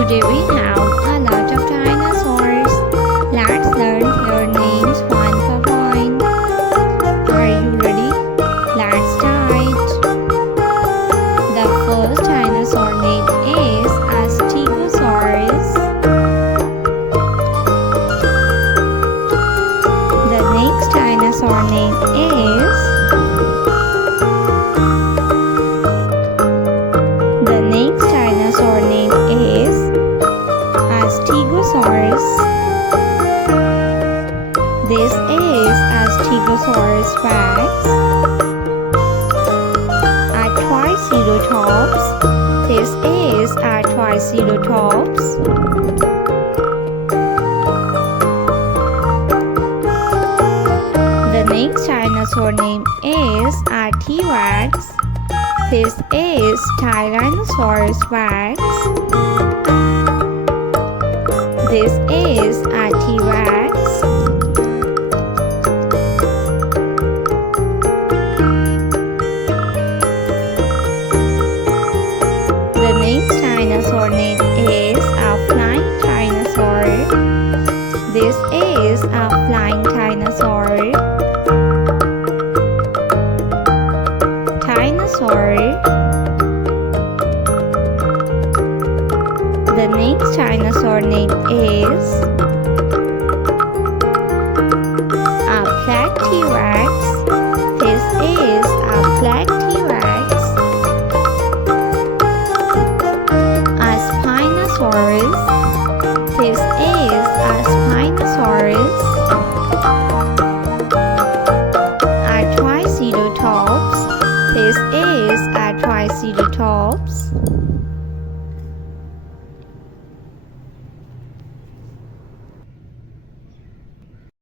Today we have a lot of dinosaurs. Let's learn their names one by one. Are you ready? Let's start. The first dinosaur name is a Stegosaurus. The next dinosaur name is a Stegosaurus. This is a Stegosaurus rex. A Triceratops. This is a Triceratops. The next dinosaur name is a T-Rex. This is Tyrannosaurus Rex. This is a T-Rex. The next dinosaur name is a flying dinosaur. This is a flying dinosaur. The next dinosaur name is a black T-Rex. This is a black T-Rex. A Spinosaurus. This is